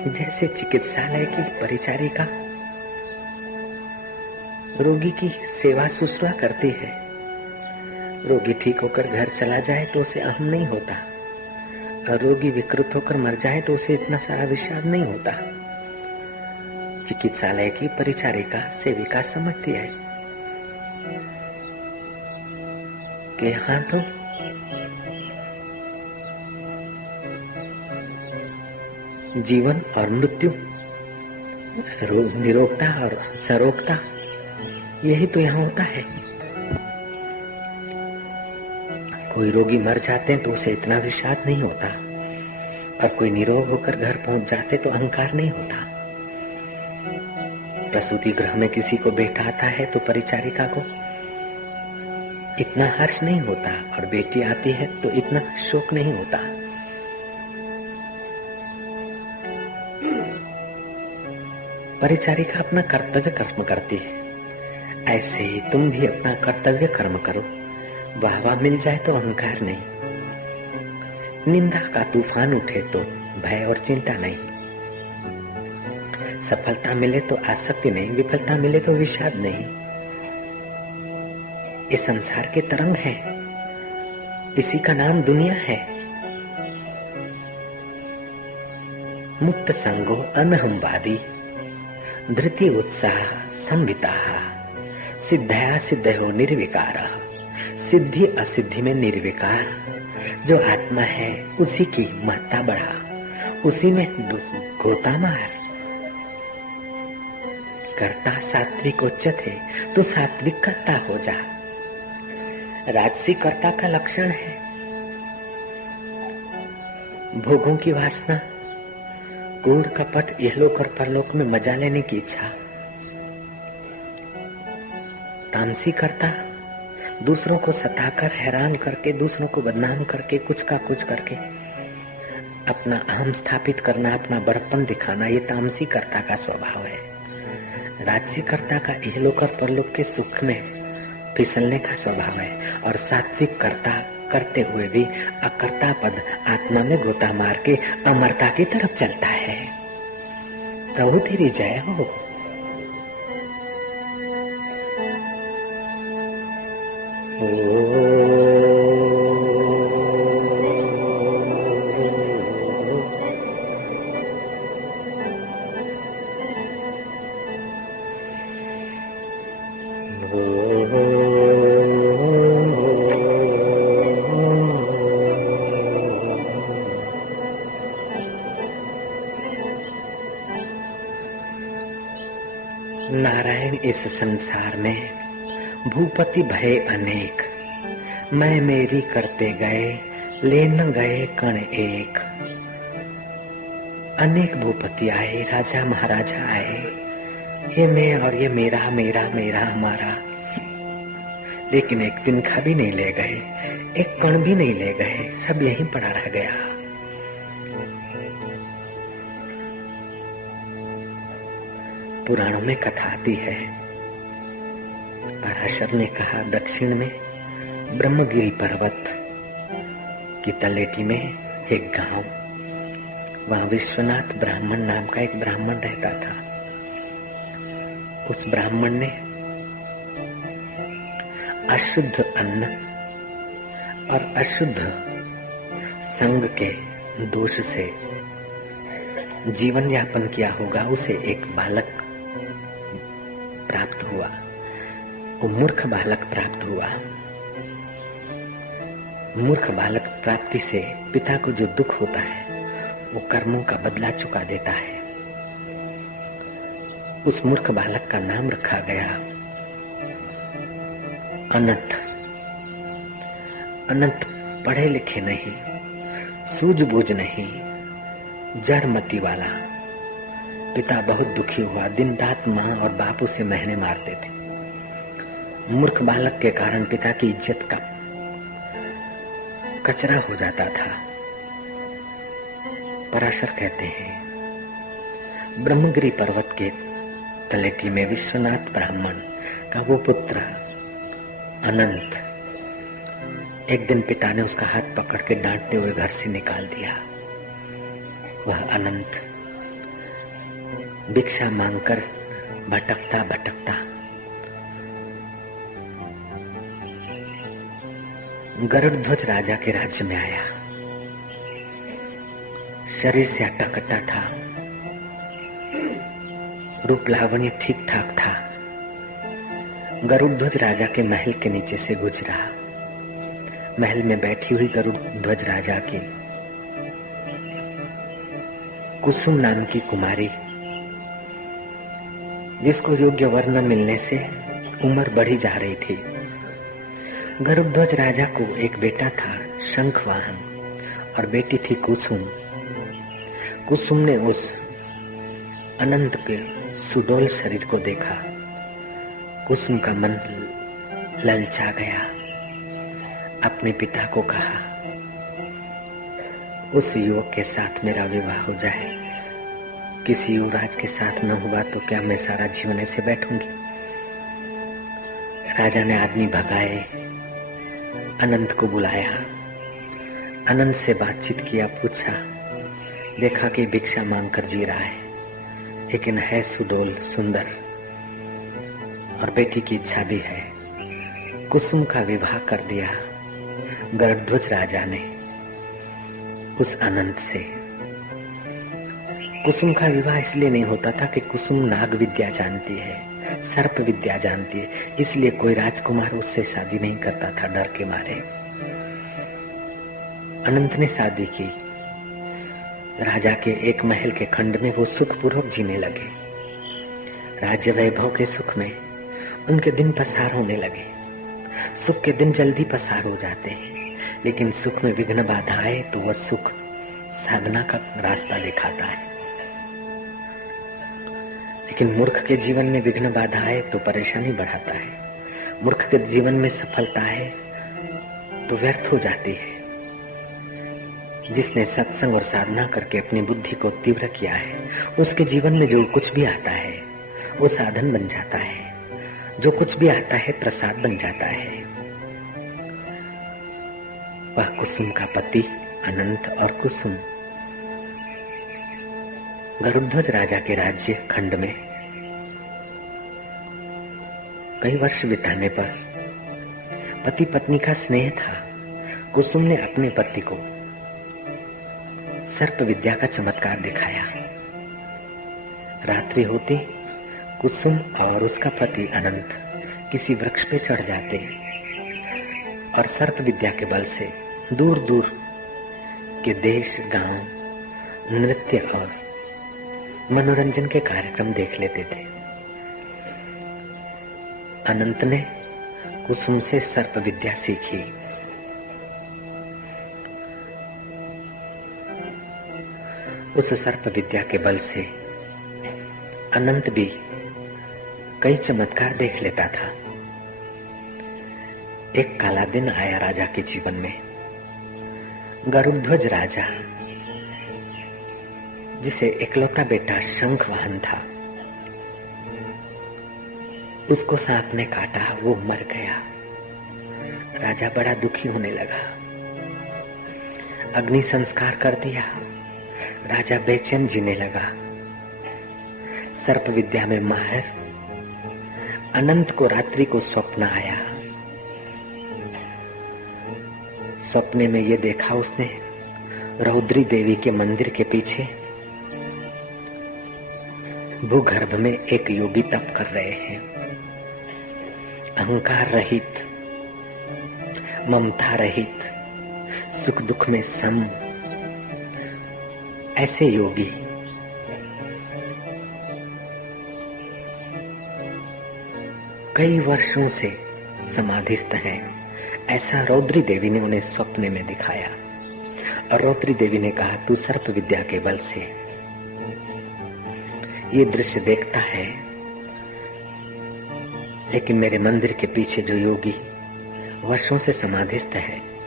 जैसे चिकित्सालय की परिचारिका रोगी की सेवा शुश्रूषा करती है, रोगी ठीक होकर घर चला जाए तो उसे अहम नहीं होता, और रोगी विकृत होकर मर जाए तो उसे इतना सारा विषाद नहीं होता। चिकित्सालय की परिचारिका सेविका समझती है कि हाँ तो जीवन और मृत्यु, निरोगता और सरोगता, यही तो यहाँ होता है। कोई रोगी मर जाते हैं तो उसे इतना विषाद नहीं होता, और कोई निरोग होकर घर पहुंच जाते तो अहंकार नहीं होता। प्रसूति गृह में किसी को बेटा आता है तो परिचारिका को इतना हर्ष नहीं होता, और बेटी आती है तो इतना शोक नहीं होता। परिचारिका अपना कर्तव्य कर्म करती है, ऐसे ही तुम भी अपना कर्तव्य कर्म करो। वाहवा मिल जाए तो अहंकार नहीं, निंदा का तूफान उठे तो भय और चिंता नहीं, सफलता मिले तो आसक्ति नहीं, विफलता मिले तो विषाद नहीं। ये संसार के तरंग है, इसी का नाम दुनिया है। मुक्त संगो अनहंवादी, धृति उत्साह संविता, सिद्धया सिद्धयो निर्विकार, सिद्धि असिद्धि में निर्विकार। जो आत्मा है उसी की महत्ता बढ़ा, उसी में गोता मार। कर्ता सात्विक उच्च थे तो सात्विक कर्ता हो जा। राजसी कर्ता का लक्षण है भोगों की वासना, कूड़ कपट, इहलोक और परलोक में मजा लेने की इच्छा। तामसी करता दूसरों को सताकर, हैरान करके, दूसरों को बदनाम करके, कुछ का कुछ करके अपना अहम स्थापित करना, अपना बड़प्पन दिखाना, ये तामसी कर्ता का स्वभाव है। राजसी कर्ता का इहलोक और परलोक के सुख में फिसलने का स्वभाव है, और सात्विक कर्ता करते हुए भी अकर्ता पद आत्मा में गोता मार के अमरता की तरफ चलता है। प्रभु तेरी जय हो। नारायण इस संसार में भूपति भये अनेक, मैं मेरी करते गए, ले न गए कण एक। अनेक भूपति आए, राजा महाराजा आए, ये मैं और ये मेरा, मेरा मेरा हमारा, लेकिन एक तिनका भी नहीं ले गए, एक कण भी नहीं ले गए, सब यहीं पड़ा रह गया। पुराणों में कथा आती है, पराशर ने कहा दक्षिण में ब्रह्मगिरी पर्वत की तलेटी में एक गांव, वहां विश्वनाथ ब्राह्मण नाम का एक ब्राह्मण रहता था। उस ब्राह्मण ने अशुद्ध अन्न और अशुद्ध संग के दोष से जीवन यापन किया होगा। उसे एक बालक प्राप्त हुआ, वो मूर्ख बालक प्राप्त हुआ। मूर्ख बालक प्राप्ति से पिता को जो दुख होता है वो कर्मों का बदला चुका देता है। उस मूर्ख बालक का नाम रखा गया अनंत। अनंत पढ़े लिखे नहीं, सूझबूझ नहीं, जड़मती वाला। पिता बहुत दुखी हुआ, दिन रात माँ और बाप उसे मेहने मारते थे। मूर्ख बालक के कारण पिता की इज्जत का कचरा हो जाता था। पराशर कहते हैं ब्रह्मगिरी पर्वत के तलेटी में विश्वनाथ ब्राह्मण का वो पुत्र अनंत, एक दिन पिता ने उसका हाथ पकड़ के डांटते हुए घर से निकाल दिया। वह अनंत भिक्षा मांगकर भटकता भटकता गरुड़ध्वज राजा के राज्य में आया। शरीर से अट्टा-कट्टा था, रूप लावण्य ठीक ठाक था। गरुड़ध्वज राजा के महल के नीचे से गुजरा। महल में बैठी हुई गरुड़ध्वज राजा की कुसुम नाम की कुमारी, जिसको योग्य वर न मिलने से उम्र बढ़ी जा रही थी। गरुड़ध्वज राजा को एक बेटा था शंखवाहन और बेटी थी कुसुम। कुसुम ने उस अनंत के सुडोल शरीर को देखा। कुसुम का मन ललचा गया। अपने पिता को कहा, उस युवक के साथ मेरा विवाह हो जाए। किसी युवराज के साथ न हुआ तो क्या मैं सारा जीवन ऐसे बैठूंगी। राजा ने आदमी भगाए, अनंत को बुलाया, अनंत से बातचीत किया, पूछा, देखा कि भिक्षा मांगकर जी रहा है, लेकिन है सुडोल सुंदर और बेटी की इच्छा भी है। कुसुम का विवाह कर दिया गरुड़ध्वज राजा ने उस अनंत से। कुसुम का विवाह इसलिए नहीं होता था कि कुसुम नाग विद्या जानती है, सर्प विद्या जानती है, इसलिए कोई राजकुमार उससे शादी नहीं करता था डर के मारे। अनंत ने शादी की। राजा के एक महल के खंड में वो सुखपूर्वक जीने लगे। राज्य वैभव के सुख में उनके दिन पसार होने लगे। सुख के दिन जल्दी पसार हो जाते हैं, लेकिन सुख में विघ्न बाधा आए तो वह सुख साधना का रास्ता दिखाता है। लेकिन मूर्ख के जीवन में विघ्न बाधा आए तो परेशानी बढ़ाता है। मूर्ख के जीवन में सफलता है तो व्यर्थ हो जाती है। जिसने सत्संग और साधना करके अपनी बुद्धि को तीव्र किया है, उसके जीवन में जो कुछ भी आता है वो साधन बन जाता है। जो कुछ भी आता है प्रसाद बन जाता है। वह कुसुम का पति अनंत और कुसुम गरुड़ध्वज राजा के राज्य खंड में कई वर्ष बिताने पर पति पत्नी का स्नेह था। कुसुम ने अपने पति को सर्प विद्या का चमत्कार दिखाया। रात्रि होती कुसुम और उसका पति अनंत किसी वृक्ष पे चढ़ जाते और सर्प विद्या के बल से दूर दूर के देश, गांव, नृत्य और मनोरंजन के कार्यक्रम देख लेते थे। अनंत ने कुसुम से सर्प विद्या सीखी। उस सर्प विद्या के बल से अनंत भी कई चमत्कार देख लेता था। एक काला दिन आया राजा के जीवन में। गरुड़ध्वज राजा, जिसे इकलौता बेटा शंखवाहन था, उसको सांप ने काटा, वो मर गया। राजा बड़ा दुखी होने लगा। अग्नि संस्कार कर दिया। राजा बेचैन जीने लगा। सर्प विद्या में माहिर अनंत को रात्रि को स्वप्न आया। सपने में ये देखा उसने, रौद्री देवी के मंदिर के पीछे भूगर्भ में एक योगी तप कर रहे हैं। अहंकार रहित, ममता रहित, सुख दुख में सम, ऐसे योगी कई वर्षों से समाधिस्थ हैं। ऐसा रौद्री देवी ने उन्हें स्वप्न में दिखाया और रौद्री देवी ने कहा, तू सर्प विद्या के बल से ये दृश्य देखता है, लेकिन मेरे मंदिर के पीछे जो योगी वर्षों से समाधिस्थ है